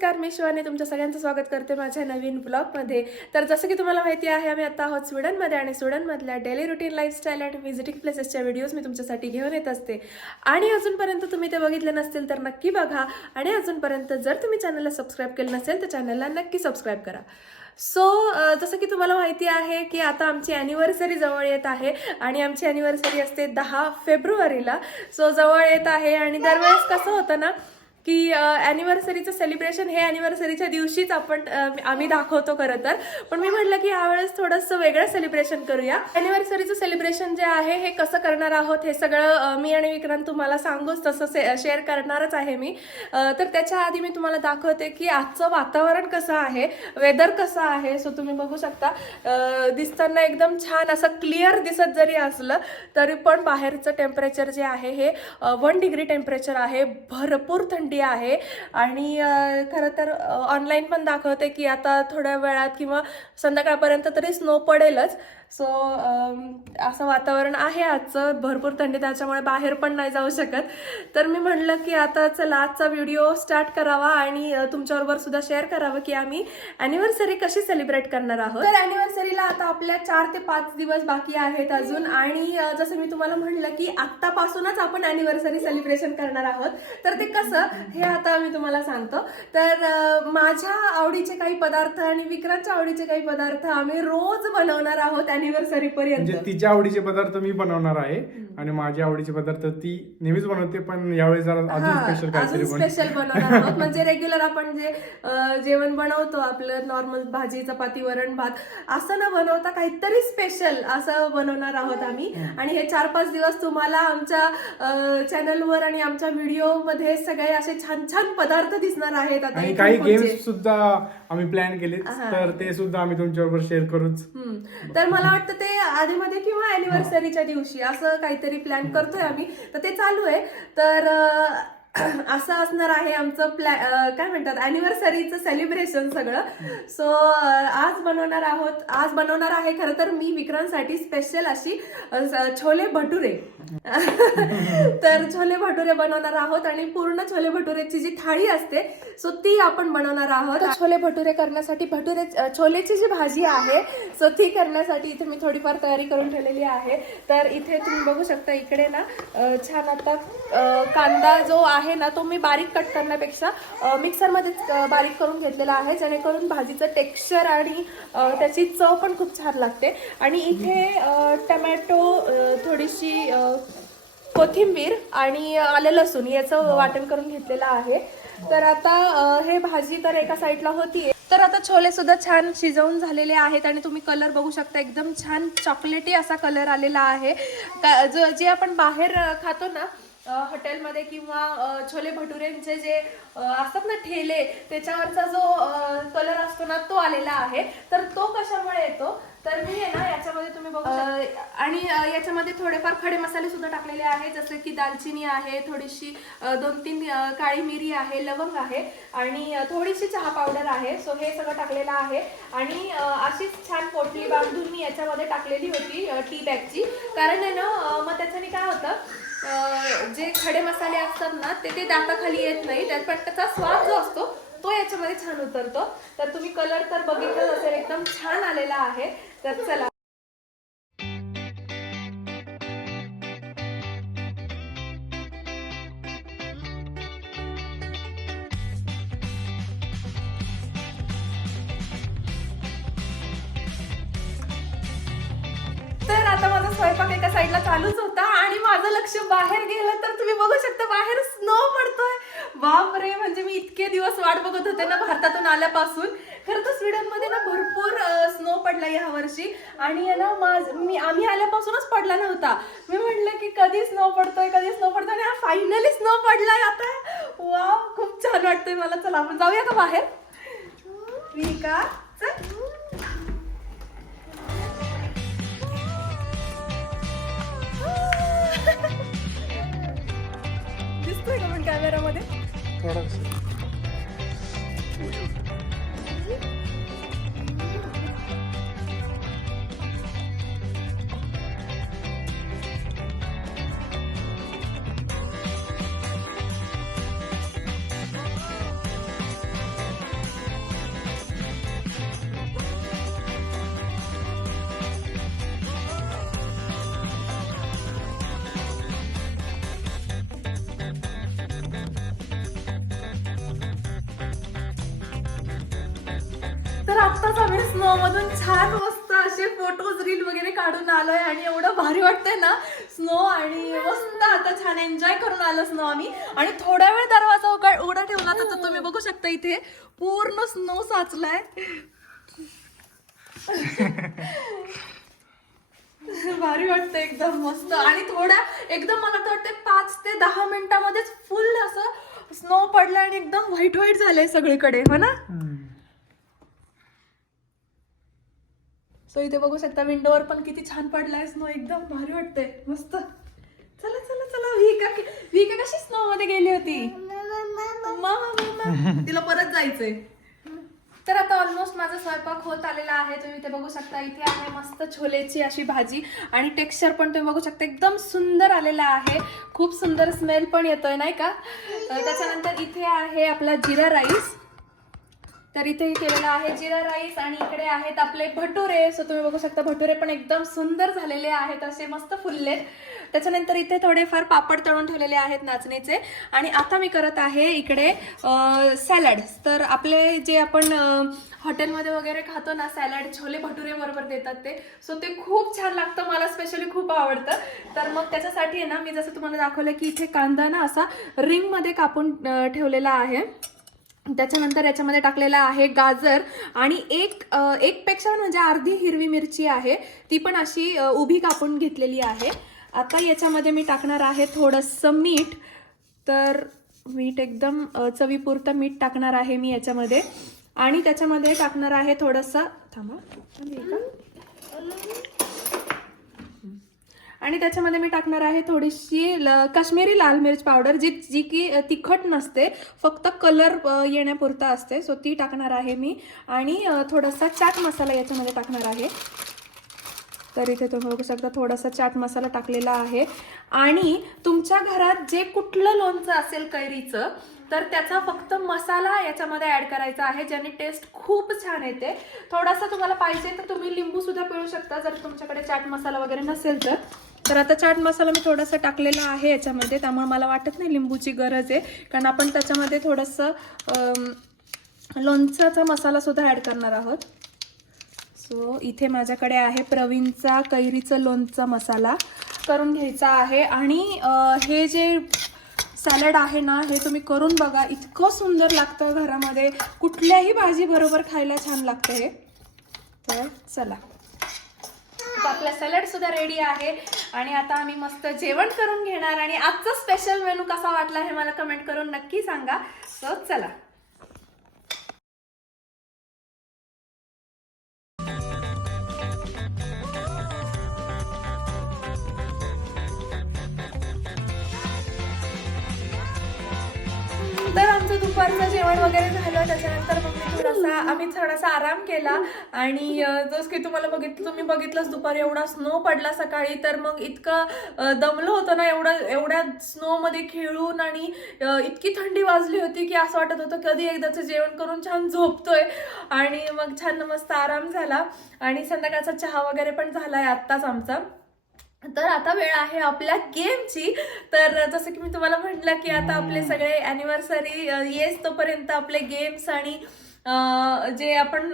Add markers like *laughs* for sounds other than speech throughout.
नमस्कार मी शिवानी तुमच्या सगळ्यांचं स्वागत करते माझ्या नवीन ब्लॉगमध्ये. तर जसं की तुम्हाला माहिती आहे आम्ही आता आहोत स्वीडनमध्ये आणि स्वीडनमधल्या daily routine lifestyle and visiting प्लेसेसच्या videos मी तुमच्यासाठी घेऊन येत असते. आणि अजूनपर्यंत तुम्ही ते बघितले नसतील तर नक्की बघा. आणि अजूनपर्यंत जर तुम्ही चॅनलला सबस्क्राईब केलं नसेल तर चॅनलला नक्की सबस्क्राईब करा. सो जसं की तुम्हाला माहिती आहे की आता आमची ॲनिव्हर्सरी जवळ येत आहे आणि आमची ॲनिव्हर्सरी असते दहा फेब्रुवारीला. सो जवळ येत आहे आणि दरवेळेस कसं होतं ना की ॲनिव्हर्सरीचं सेलिब्रेशन हे ॲनिव्हर्सरीच्या दिवशीच आपण आम्ही दाखवतो खरं तर. पण मी म्हटलं की यावेळेस थोडंसं वेगळं सेलिब्रेशन करूया. ॲनिव्हर्सरीचं सेलिब्रेशन जे आहे हे कसं करणार आहोत हे सगळं मी आणि विक्रांत तुम्हाला सांगूच तसं शेअर करणारच आहे मी. तर त्याच्या आधी मी तुम्हाला दाखवते की आजचं वातावरण कसं आहे वेदर कसं आहे सो तुम्ही बघू शकता. दिसताना एकदम छान असं क्लिअर दिसत जरी असलं तरी पण बाहेरचं टेम्परेचर जे आहे हे वन डिग्री टेम्परेचर आहे. भरपूर थंडी आहे. आणि खरं तर ऑनलाईन पण दाखवते की आता थोड्या वेळात किंवा संध्याकाळपर्यंत तरी स्नो पडेलच. सो असं वातावरण आहे आजचं. भरपूर थंडी त्याच्यामुळे बाहेर पण नाही जाऊ शकत. तर मी म्हणलं की आता चला आजचा व्हिडिओ स्टार्ट करावा आणि तुमच्याबरोबर सुद्धा शेअर करावं की आम्ही अॅनिव्हर्सरी कशी सेलिब्रेट करणार आहोत. तर अॅनिव्हर्सरीला आता आपल्या चार ते पाच दिवस बाकी आहेत अजून. आणि जसं मी तुम्हाला म्हणलं की आत्तापासूनच आपण अॅनिव्हर्सरी सेलिब्रेशन करणार आहोत. तर ते कसं हे आता मी तुम्हाला सांगतो. तर माझ्या आवडीचे काही पदार्थ आणि विक्रांतच्या आवडीचे काही पदार्थ आम्ही रोज बनवणार आहोत अॅनिव्हर्सरी पर्यंत. म्हणजे तिच्या आवडीचे पदार्थ मी बनवणार आहे आणि माझ्या आवडीचे पदार्थ ती नेहमीच बनवते पण यावेळी जरा अजून स्पेशल काहीतरी अजून पण स्पेशल बनवणार आहोत. *laughs* म्हणजे रेग्युलर आपण जे अ, जेवण बनवतो आपलं नॉर्मल भाजी चपाती वरण भात असं न बनवता काहीतरी स्पेशल असं बनवणार आहोत आम्ही. आणि हे चार पाच दिवस तुम्हाला आमच्या चॅनलवर आणि आमच्या व्हिडिओमध्ये सगळे असे छान छान पदार्थ दिसणार आहेत आता आणि इथून काही पुढचे. गेम्स सुद्धा आम्ही प्लॅन केले तर ते सुद्धा आम्ही तुमच्याबरोबर शेअर करूच हम्म. तर मला वाटतं ते आधीमध्ये किंवा अॅनिव्हर्सरीच्या दिवशी असं काहीतरी प्लॅन करतोय आम्ही तर ते चालू आहे तर अं, *coughs* असं असणार आहे आमचं प्लॅ काय म्हणतात अॅनिव्हर्सरीचं सेलिब्रेशन सगळं. सो आज बनवणार आहोत आज बनवणार आहे खरं तर मी विक्रांतसाठी स्पेशल अशी छोले भटुरे. *laughs* तर छोले भटुरे बनवणार आहोत आणि पूर्ण छोले भटुरेची जी थाळी असते सो ती आपण बनवणार आहोत. छोले भटुरे करण्यासाठी भटुरे छोलेची जी भाजी आहे सो ती करण्यासाठी इथे मी थोडीफार तयारी करून ठेवलेली आहे. तर इथे तुम्ही बघू शकता इकडे ना छान आता कांदा जो आहे ना तो मी बारीक कट करण्यापेक्षा मिक्सरमध्येच बारीक करून घेतलेला आहे. जेणेकरून भाजीचं टेक्स्चर आणि त्याची चव पण खूप छान लागते. आणि इथे टमॅटो थोडीशी कोथिंबीर आणि आले लसूण याचं वाटण करून घेतलेलं आहे. तर आता हे भाजी तर एका साईडला होती तर आता छोले सुद्धा छान शिजवून झालेले आहेत आणि तुम्ही कलर बघू शकता. एकदम छान चॉकलेटी असा कलर आलेला आहे. का- जो- जे आपण बाहेर खातो ना हॉटेलमध्ये किंवा छोले भटुरेंचे जे असतात ना ठेले त्याच्यावरचा जो कलर असतो ना तो आलेला आहे. तर तो कशामुळे येतो? तर मी आहे ना याच्यामध्ये तुम्ही बघू आणि याच्यामध्ये थोडेफार खडे मसाले सुद्धा टाकलेले आहेत जसे की दालचिनी आहे थोडीशी दोन तीन काळी मिरी आहे लवंग आहे आणि थोडीशी चहा पावडर आहे. सो हे सगळं टाकलेलं आहे. आणि अशीच छान पोटली बांधून मी याच्यामध्ये टाकलेली होती टी बॅगची कारण आहे ना मग त्याच्याने काय होतं जे खडे मसाले असतात ना ते ते दाताखाली येत नाही. त्यात पण त्याचा स्वाद जो असतो तो याच्यामध्ये छान उतरतो. तर तुम्ही कलर तर बघितलं असेल एकदम छान आलेला आहे. तर चला. तर आता माझा स्वयंपाक एका साईडला चालूच होता. माझं लक्ष बाहेर गेलं तर तुम्ही बघू शकता बाहेर स्नो पडतोय. बाप रे म्हणजे मी इतके दिवस वाट बघत होते ना भारतातून आल्यापासून. खरं तर स्वीडनमध्ये ना भरपूर स्नो पडला या वर्षी. आणि ना माझ मी आम्ही आल्यापासूनच पडला नव्हता. मी म्हटलं की कधी स्नो पडतोय कधी स्नो पडतोय आणि फायनली स्नो पडलाय आता. वा खूप छान वाटतंय मला. चला आपण जाऊया का बाहेर? का चल. थोडंसं मधून छान मस्त असे फोटोज रील वगैरे काढून आलोय आणि एवढं भारी वाटतंय ना स्नो आणि मस्त आता छान एन्जॉय करून आलो स्नो आम्ही. आणि थोड्या वेळ दरवाजा उघड- उघडा ठेवला तर तर तुम्ही बघू शकता इथे. पूर्ण स्नो साचलाय. भारी वाटतं एकदम मस्त. आणि थोड्या एकदम मला तर वाटतं पाच ते दहा मिनिटामध्येच फुल असं स्नो पडलं आणि एकदम व्हाईट व्हाईट झालंय सगळीकडे. हो ना? सो इथे बघू शकता विंडोवर पण किती छान पडलाय स्नो एकदम भारी वाटतंय मस्त. चला चला चला विका विका कशी स्नो मध्ये गेली होती. *laughs* तिला परत जायचंय. तर आता ऑलमोस्ट माझा स्वयंपाक होत आलेला आहे. तुम्ही ते बघू शकता इथे आहे मस्त छोलेची अशी भाजी आणि टेक्स्चर पण तुम्ही बघू शकता एकदम सुंदर आलेला आहे. खूप सुंदर स्मेल पण येतोय नाही का? त्याच्यानंतर इथे आहे आपला जिरा राईस. तर इथे केलेला आहे जिरा राईस आणि इकडे आहेत आपले भटुरे. सो तुम्ही बघू शकता भटुरे पण एकदम सुंदर झालेले आहेत असे मस्त फुललेत. त्याच्यानंतर इथे थोडेफार पापड तळून ठेवलेले आहेत नाचणीचे. आणि आता मी करत आहे इकडे सॅलड. तर आपले जे आपण हॉटेलमध्ये वगैरे खातो ना सॅलड छोले भटुरे बरोबर देतात ते. सो ते खूप छान लागतं मला स्पेशली खूप आवडतं. तर मग त्याच्यासाठी आहे ना मी जसं तुम्हाला दाखवलं की इथे कांदा ना असा रिंगमध्ये कापून ठेवलेला आहे. त्याच्यानंतर याच्यामध्ये टाकलेला आहे गाजर आणि एक एकपेक्षा एक पेक्षा म्हणजे अर्धी हिरवी मिरची आहे. ती पण अशी उभी कापून घेतलेली आहे. आता याच्यामध्ये मी टाकणार आहे थोडंसं मीठ. तर मीठ एकदम चवीपुरतं मीठ टाकणार आहे मी याच्यामध्ये. आणि त्याच्यामध्ये टाकणार आहे थोडंसं थांबा. आणि त्याच्यामध्ये मी टाकणार आहे थोडीशी ल- काश्मीरी लाल मिरच पावडर जी जी की तिखट नसते फक्त कलर येण्यापुरता असते. सो ती टाकणार आहे मी. आणि थोडासा चाट मसाला याच्यामध्ये टाकणार आहे. तर इथे तुम्ही बघू शकता थोडासा चाट मसाला टाकलेला आहे. आणि तुमच्या घरात जे कुठलं लोणचं असेल कैरीचं तर त्याचा फक्त मसाला याच्यामध्ये ॲड करायचा आहे ज्याने टेस्ट खूप छान येते. थोडासा तुम्हाला पाहिजे तर तुम्ही लिंबू सुद्धा पिळू शकता जर तुमच्याकडे चाट मसाला वगैरे नसेल तर. तर आता चाट मसाला मी थोडासा टाकलेला आहे याच्यामध्ये त्यामुळे मला वाटत नाही लिंबूची गरज आहे. कारण आपण त्याच्यामध्ये थोडंसं लोणचाचा मसालासुद्धा ॲड करणार आहोत. सो इथे माझ्याकडे आहे प्रवीणचा कैरीचं लोणचा मसाला करून घ्यायचा आहे. आणि हे जे सॅलड आहे ना हे तुम्ही करून बघा. इतकं सुंदर लागतं घरामध्ये. कुठल्याही भाजी बरोबर खायला छान लागतं हे. तर चला. आपला सॅलड सुद्धा रेडी आहे. आणि आता आम्ही मस्त जेवण करून घेणार आणि आजचा स्पेशल मेनू कसा वाटला हे मला कमेंट करून नक्की सांगा. सो चला. जेवण वगैरे झालं त्याच्यानंतर मग मी थोडासा आम्ही थोडासा आराम केला. आणि जसं की तुम्हाला बघितलं तुम्ही बघितलंच दुपारी एवढा स्नो पडला सकाळी तर मग इतकं दमलं होतं ना एवढं एवढ्या स्नोमध्ये खेळून आणि इतकी थंडी वाजली होती की असं वाटत होतं कधी एकदाचं जेवण करून छान झोपतोय. आणि मग छान मस्त आराम झाला. आणि संध्याकाळचा चहा वगैरे पण झाला आहे आत्ताच आमचा. तर आता वेळ आहे आपल्या गेमची. तर जसं की मी तुम्हाला म्हटलं की आता आपले सगळे अॅनिव्हर्सरी येस तोपर्यंत आपले गेम्स आणि जे आपण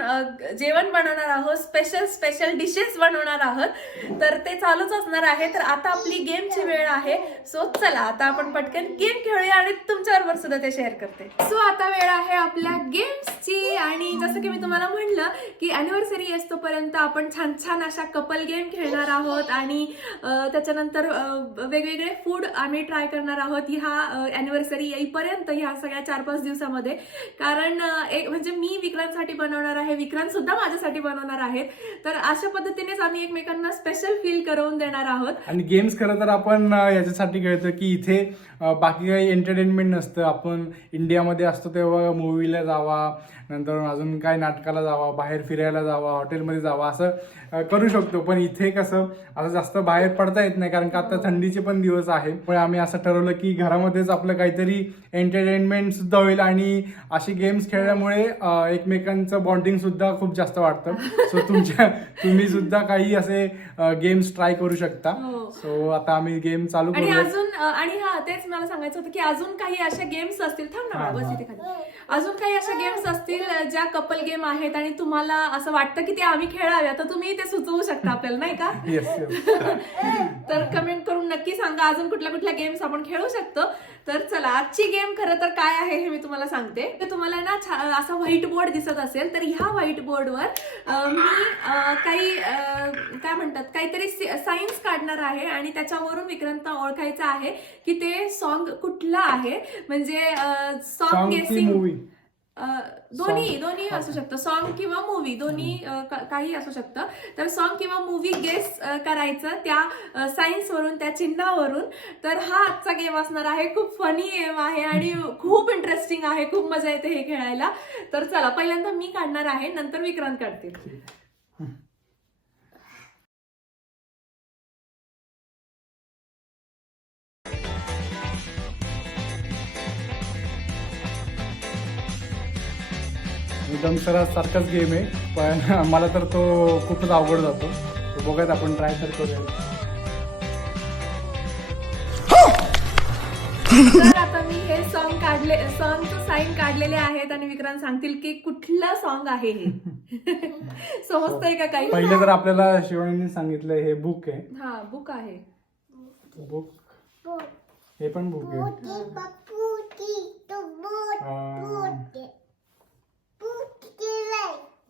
जेवण बनवणार आहोत स्पेशल स्पेशल डिशेस बनवणार आहोत तर ते चालूच असणार आहे. तर आता आपली गेमची वेळ आहे. सो चला आता आपण पटकन गेम खेळूया आणि तुमच्याबरोबर सुद्धा ते शेअर करते. सो आता वेळ आहे आपल्या गेम्सची आणि जसं की मी तुम्हाला म्हणलं की अॅनिव्हर्सरी असतोपर्यंत तोपर्यंत आपण छान छान अशा कपल गेम खेळणार आहोत. आणि त्याच्यानंतर वेगवेगळे फूड आम्ही ट्राय करणार आहोत. ह्या अॅनिव्हर्सरी येईपर्यंत ह्या सगळ्या चार पाच दिवसामध्ये. कारण एक म्हणजे मी विक्रांतसाठी बनवणार आहे विक्रांत सुद्धा माझ्यासाठी बनवणार आहेत. तर अशा पद्धतीनेच आम्ही एकमेकांना स्पेशल फील करून देणार आहोत. आणि गेम्स खरं तर आपण याच्यासाठी खेळतो की इथे बाकी काही एंटरटेनमेंट नसतं. आपण इंडियामध्ये असतो तेव्हा मूवीला जावा नंतर अजून काय नाटकाला जावा बाहेर फिरायला जावा हॉटेलमध्ये जावा असं करू शकतो. पण इथे कसं असं जास्त बाहेर पडता येत नाही कारण का आता थंडीचे पण दिवस आहे पण आम्ही असं ठरवलं की घरामध्येच आपलं काहीतरी एंटरटेनमेंट सुद्धा होईल आणि असे गेम्स खेळल्यामुळे एकमेकांचं बॉन्डिंग सुद्धा खूप जास्त वाटतं सो तुमच्या तुम्ही सुद्धा काही असे गेम्स ट्राय करू शकता. हो. सो आता आम्ही गेम चालू आणि करूया अजून आणि हा तेच मला सांगायचं होतं की अजून काही अशा गेम्स असतील थांब ना हा, हा. अजून काही अशा गेम्स असतील असतील ज्या कपल गेम आहेत आणि तुम्हाला असं वाटतं की ते आम्ही खेळाव्या तर तुम्ही ते सुचवू शकता आपल्याला नाही का? *laughs* तर कमेंट करून नक्की सांगा अजून कुठल्या कुठल्या गेम्स आपण खेळू शकतो. तर चला आजची गेम खरं तर काय आहे हे मी तुम्हाला सांगते. तर तुम्हाला ना असा व्हाईट बोर्ड दिसत असेल तर ह्या व्हाईट बोर्डवर मी काही काय म्हणतात काहीतरी सायन्स काढणार आहे आणि त्याच्यावरून विक्रांत ओळखायचं आहे की ते सॉन्ग कुठलं आहे. म्हणजे सॉन्ग गेसिंग दोन्ही दोन्ही असू शकतं. सॉन्ग किंवा मूवी दोन्ही का- काही असू शकतं. तर सॉन्ग किंवा मूवी गेस करायचं त्या सायन्स वरून त्या चिन्हावरून. तर हा आजचा गेम असणार आहे. खूप फनी गेम आहे आणि खूप इंटरेस्टिंग आहे. खूप मजा येते हे खेळायला. तर चला पहिल्यांदा मी काढणार आहे. नंतर विक्रांत काढतील. एकदम सर सारखाच गेम आहे. पण *laughs* मला तर तो खूपच अवघड जातो. तो बघायत आपण ट्राय तर करूया. तर आता मी हे सॉन्ग काढले सॉन्गचं साईन काढलेले आहेत आणि विक्रांत सांगतील की कुठलं सॉन्ग आहे हे. *laughs* समजतंय का काही? पहिले तर आपल्याला शिवानीने सांगितलं हे बुक आहे. हा बुक आहे. बुक हे पण बुक आहे.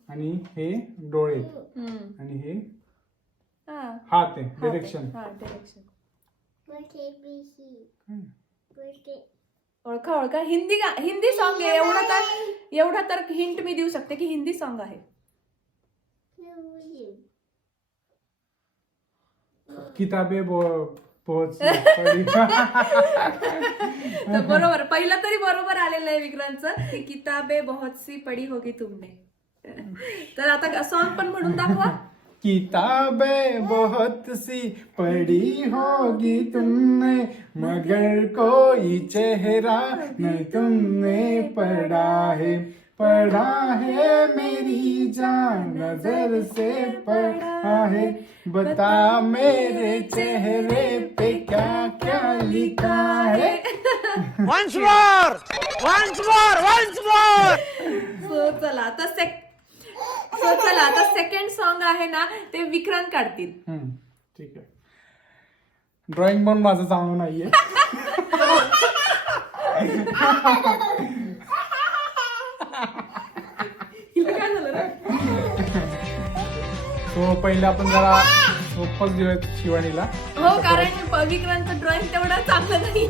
आणि हे डोळे. हम्म. आणि हे हा. हात आहे डिरेक्शन हा डिरेक्शन ओळखा ओळखा. हिंदी गा- हिंदी सॉन्ग आहे. एवढं तर एवढं तर हिंट मी देऊ शकते की हिंदी सॉन्ग आहे. किताबे बो- *laughs* पडी. तर बरोबर पहिलं तरी बरोबर आलेलं आहे विक्रांतचं की किताबे बहुत सी पडी होगी तुमने. तर आता सॉन्ग पण म्हणून दाखवा. किताबें बहुत सी पढ़ी होगी तुमने मगर कोई चेहरा नहीं तुमने पढ़ा है. पढ़ा है मेरी जान नजर से पढ़ा है बता मेरे चेहरे पे क्या क्या लिखा है Once more! Once more! Once more! So चला आता सेक सो चला आता सेकंड सॉन्ग आहे ना ते विक्रांत काढतील हम्म, ठीक आहे ड्रॉइंग पण माझं चांगलं नाहीये *laughs* हिला काय झालं रे? तो पहिले आपण जरा सोपच देऊयात शिवानीला. हो कारण विक्रांत ड्रॉइंग तेवढं चांगलं नाही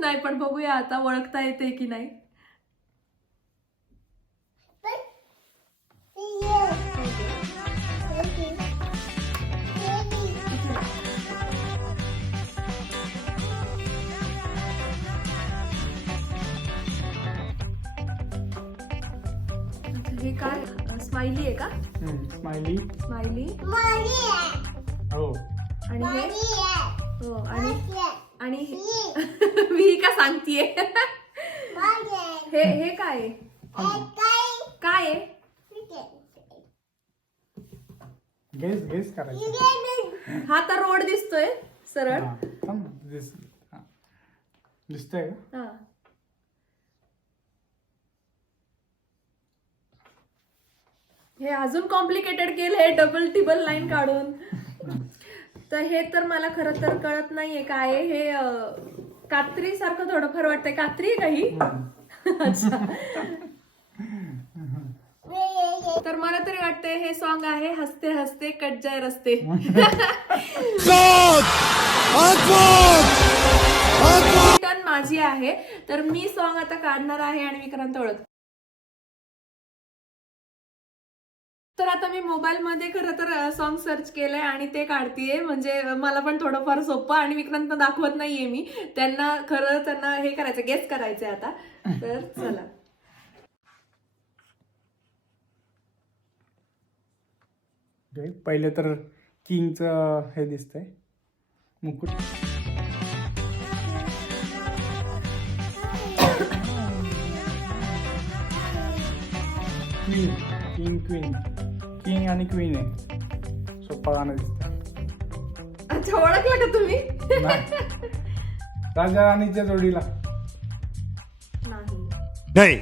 नाही पण बघूया आता ओळखता येते की नाही. स्माइली आहे का? स्माइली. स्माइली. हो. आणि हे? हो आणि आणि हे- *laughs* मी का सांगतीये? हे हे काय आहे? काय? आहे? गेस गेस करायचं. हा तर रोड दिसतोय सरळ. हा, हा. दिसतंय हा अजून कॉम्प्लिकेटेड केलंय डबल टिबल लाईन काढून. तर हे तर मला खरं तर कळत नाहीये काय. हे कात्री सारखं थोडंफार वाटतंय. कात्री काही अच्छा. तर मला तरी वाटतंय हे सॉन्ग आहे हसते हसते कट जाय रस्ते. माझी आहे. तर मी सॉन्ग आता काढणार आहे आणि विक्रांत ओळख तर आता मी मोबाईलमध्ये खरं तर सॉन्ग सर्च केलंय आणि ते काढतीये. म्हणजे मला पण थोडंफार सोपं आणि विक्रांत दाखवत नाहीये मी. त्यांना खरं त्यांना हे करायचं गेस करायचंय आता. तर चला. पहिले तर किंगचं हे दिसतंय. मुकुट. क्वीन किंग क्वीन किंग आणि क्वीन आहे. सोपा गाणं दिसतं. अच्छा ओळखलं का तुम्ही. राजा राणीच्या जोडीला. नाही. नहीं.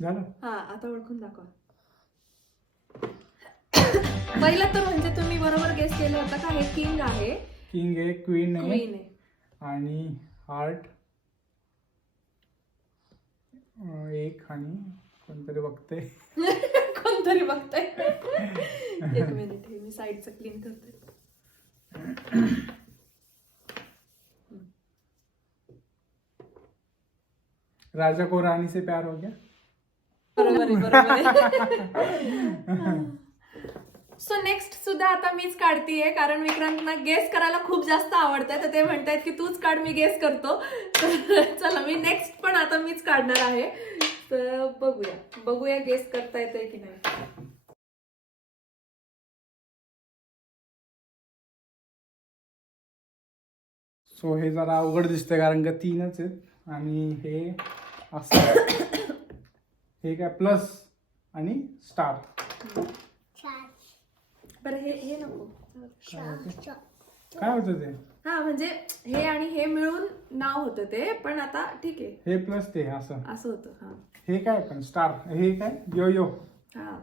झालं? हा आता ओळखून दाखवा. पहिलं तर म्हणजे तुम्ही बरोबर गेस केलं होतं का? हे किंग आहे. किंग आहे क्वीन आहे. क्वीन आहे. आणि हार्ट एक आणि कोणतरी *laughs* कोणतरी बघताय एक मिनिट हे मी साईडचं क्लीन करते. राजा को रानी से प्यार हो गया? बरोबर आहे बरोबर *laughs* सो नेक्स्ट सुद्धा आता मीच काढतीये कारण विक्रांतना गेस करायला खूप जास्त आवडतंय तर ते म्हणतायत की तूच काढ मी गेस करतो. तर चला मी नेक्स्ट पण आता मीच काढणार आहे. तर बघूया बघूया गेस करता येतंय की नाही. सो हे जरा अवघड दिसतंय कारण का तीनच आहेत. आणि हे असं. हे काय प्लस आणि स्टार बरं हे हे नको. काय होतं? ते? हा म्हणजे हे आणि हे मिळून नाव होतं ते पण आता ठीक आहे. हे प्लस ते असं. असं होतं हा. हे काय पण स्टार हे काय? यो यो हा.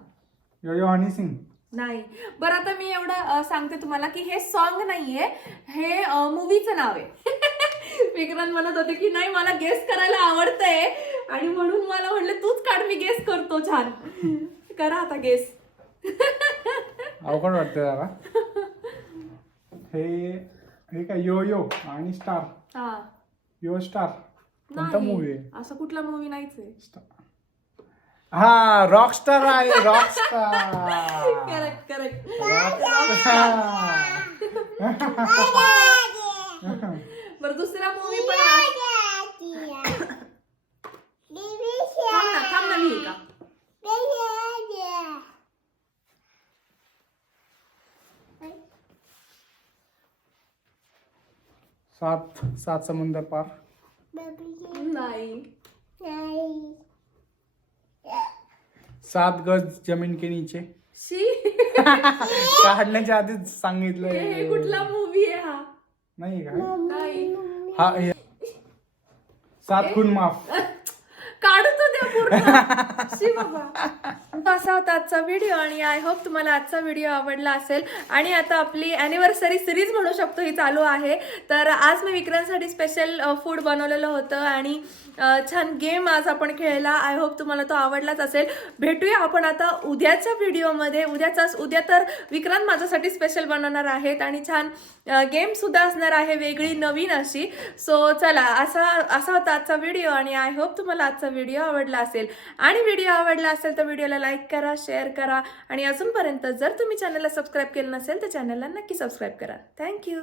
Yo yo Honey Singh. नाही. बरं आता मी एवढं अं, सांगते तुम्हाला की हे सॉन्ग नाहीये हे मूवीचं नाव आहे. *laughs* विक्रांत म्हणत होते की नाही मला गेस करायला आवडतंय. आणि म्हणून मला म्हणले तूच काढ मी गेस करतो छान. *laughs* करा आता गेस अवघड वाटतं जरा. हे हे काय यो यो आणि स्टार. हा. यो स्टार. कोणता मूवी आहे? असं कुठला मूवी नाहीच आहे. Star. हा रॉक स्टार आहे रॉक स्टार करेक्ट करेक्ट बरं दुसरा मूवी पण आहे. थांब ना थांब ना मी का सात सात समुंदर पार. नाही. सात गज जमीन के नीचे. शी. काढण्याच्या आधीच हे सांगितलंय कुठला मूवी आहे हा? नाही का? नाही. हा हे. सात खून माफ काढू तो द्या पूर्ण शी बाबा. असा होता आजचा व्हिडिओ आणि आय होप तुम्हाला आजचा व्हिडिओ आवडला असेल. आणि आता आपली अॅनिव्हर्सरी सिरीज म्हणू शकतो ही चालू आहे. तर आज मी विक्रांतसाठी स्पेशल फूड बनवलेलं होतं आणि छान गेम आज आपण खेळला. आय होप तुम्हाला तो आवडलाच असेल. भेटूया आपण आता उद्याच्या व्हिडिओमध्ये उद्याचाच उद्या तर विक्रांत माझ्यासाठी स्पेशल बनवणार आहेत आणि छान गेम सुद्धा असणार आहे. वेगळी नवीन अशी. सो चला असा असा होता आजचा व्हिडिओ आणि आय होप तुम्हाला आजचा व्हिडिओ आवडला असेल. असेल आणि व्हिडिओ आवडला असेल तर व्हिडिओला लाईक करा शेअर करा आणि अजूनपर्यंत जर तुम्ही चॅनलला सबस्क्राईब केलं नसेल तर चॅनलला नक्की सबस्क्राईब करा. थँक्यू.